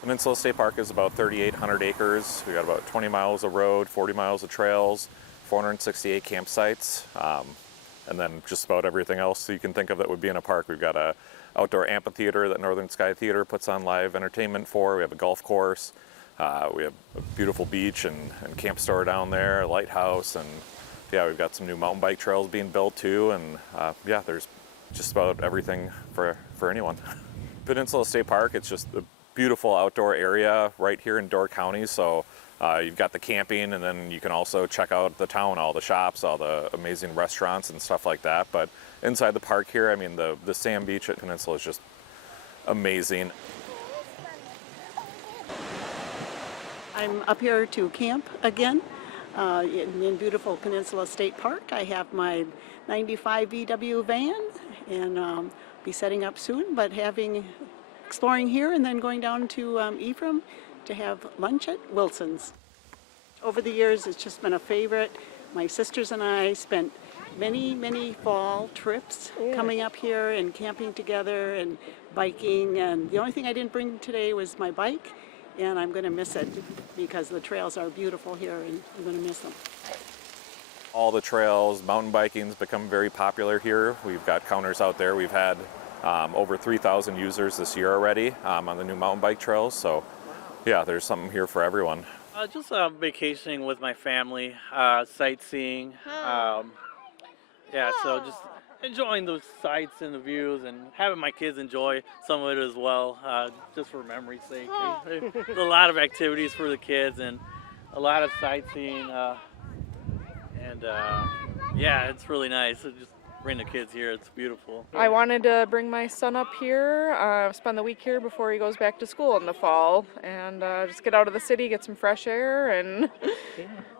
Peninsula State Park is about 3,800 acres. We got about 20 miles of road, 40 miles of trails, 468 campsites, and then just about everything else you can think of that would be in a park. We've got a outdoor amphitheater that Northern Sky Theater puts on live entertainment for. We have a golf course. We have a beautiful beach and camp store down there, a lighthouse, and yeah, we've got some new mountain bike trails being built too. And yeah, there's just about everything for anyone. Peninsula State Park, it's just a beautiful outdoor area right here in Door County. So you've got the camping, and then you can also check out the town, all the shops, all the amazing restaurants and stuff like that. But inside the park here, I mean, the sand beach at Peninsula is just amazing. I'm up here to camp again in beautiful Peninsula State Park. I have my 95 VW van and be setting up soon, but exploring here and then going down to Ephraim to have lunch at Wilson's. Over the years, it's just been a favorite. My sisters and I spent many fall trips coming up here and camping together and biking, and the only thing I didn't bring today was my bike, and I'm going to miss it because the trails are beautiful here and I'm going to miss them. All the trails, mountain biking's become very popular here. We've got counters out there. We've had over 3,000 users this year already on the new mountain bike trails. So yeah, there's something here for everyone. Just vacationing with my family, sightseeing. Yeah, so just enjoying the sights and the views and having my kids enjoy some of it as well, just for memory's sake. There's a lot of activities for the kids and a lot of sightseeing. Yeah, it's really nice. Just bring the kids here. It's beautiful. I wanted to bring my son up here, spend the week here before he goes back to school in the fall, and just get out of the city, get some fresh air, and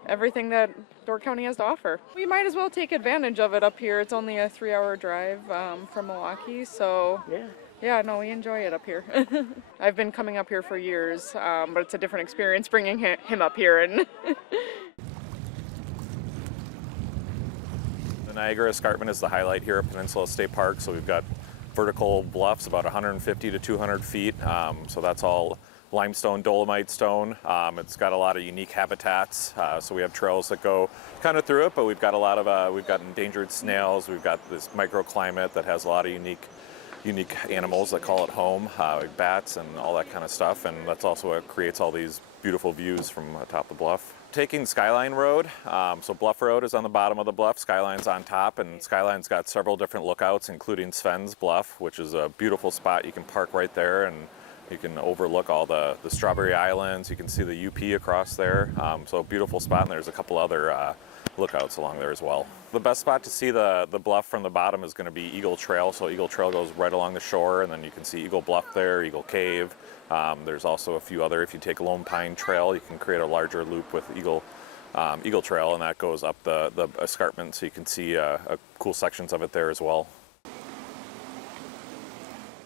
everything that Door County has to offer. We might as well take advantage of it up here. It's only a 3-hour drive from Milwaukee, so yeah, no, we enjoy it up here. I've been coming up here for years, but it's a different experience bringing him up here. And The Niagara Escarpment is the highlight here at Peninsula State Park. So we've got vertical bluffs about 150 to 200 feet. So that's all limestone, dolomite stone. It's got a lot of unique habitats. So we have trails that go kind of through it, but we've got a lot of, we've got endangered snails. We've got this microclimate that has a lot of unique animals that call it home, like bats and all that kind of stuff. And that's also what creates all these beautiful views from atop the bluff. Taking Skyline Road, so Bluff Road is on the bottom of the bluff, Skyline's on top, and Skyline's got several different lookouts, including Sven's Bluff, which is a beautiful spot. You can park right there and you can overlook all the Strawberry Islands. You can see the UP across there, so a beautiful spot, and there's a couple other lookouts along there as well. The best spot to see the bluff from the bottom is going to be Eagle Trail. So Eagle Trail goes right along the shore, and then you can see Eagle Bluff there, Eagle Cave. There's also a few other, if you take Lone Pine Trail, you can create a larger loop with Eagle Trail, and that goes up the escarpment, so you can see cool sections of it there as well.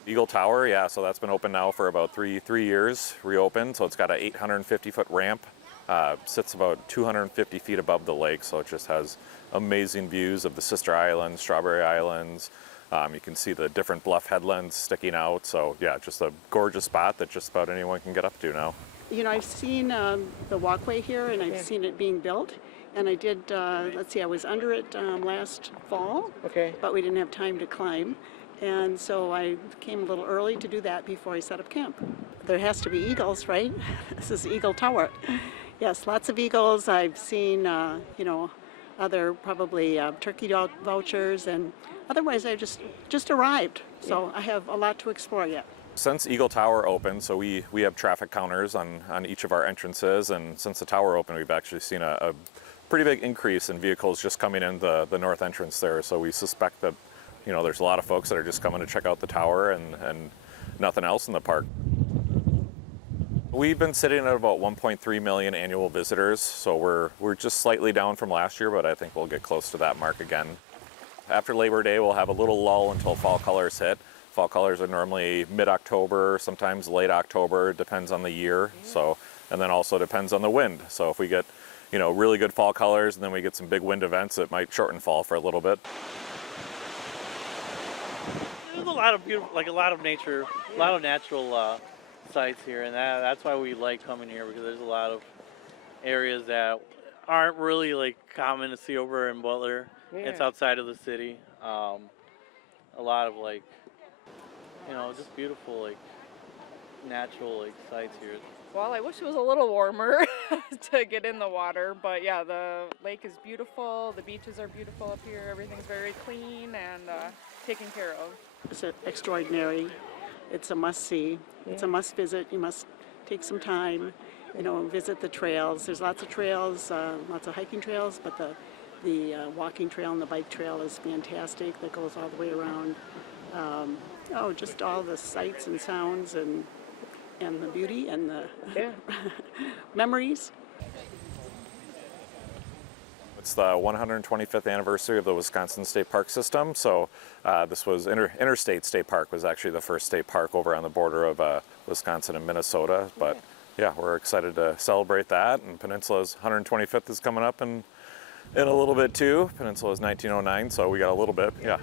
Eagle Tower, yeah, so that's been open now for about three years, reopened. So it's got an 850-foot ramp, sits about 250 feet above the lake, so it just has amazing views of the Sister Islands, Strawberry Islands. You can see the different bluff headlands sticking out. So yeah, just a gorgeous spot that just about anyone can get up to now. You know, I've seen the walkway here, and I've seen it being built. And I did, let's see, I was under it last fall, but we didn't have time to climb. And so I came a little early to do that before I set up camp. There has to be eagles, right? This is Eagle Tower. Yes, lots of eagles. I've seen, you know, other probably turkey vultures, and otherwise I just arrived. So I have a lot to explore yet. Since Eagle Tower opened, so we have traffic counters on each of our entrances, and since the tower opened, we've actually seen a pretty big increase in vehicles just coming in the north entrance there. So we suspect that, you know, there's a lot of folks that are just coming to check out the tower and nothing else in the park. We've been sitting at about 1.3 million annual visitors, so we're just slightly down from last year, but I think we'll get close to that mark again. After Labor Day, we'll have a little lull until fall colors hit. Fall colors are normally mid-October, sometimes late October, depends on the year. So, and then also depends on the wind. So if we get, you know, really good fall colors and then we get some big wind events, it might shorten fall for a little bit. There's a lot of beautiful, like a lot of nature, a lot of natural sites here, and that's why we like coming here, because there's a lot of areas that aren't really like common to see over in Butler. It's Yeah. outside of the city. A lot of like, just beautiful like natural like sites here. Well, I wish it was a little warmer to get in the water, but yeah, the lake is beautiful, the beaches are beautiful up here, everything's very clean and taken care of. It's extraordinary. It's a must-see. It's a must-visit. You must take some time, and visit the trails. There's lots of trails, lots of hiking trails, but the walking trail and the bike trail is fantastic. That goes all the way around. Just all the sights and sounds and the beauty and the memories. It's the 125th anniversary of the Wisconsin State Park System. So this was Interstate State Park was actually the first state park over on the border of Wisconsin and Minnesota. But yeah, we're excited to celebrate that. And Peninsula's 125th is coming up in a little bit too. Peninsula is 1909, so we got a little bit. Yeah.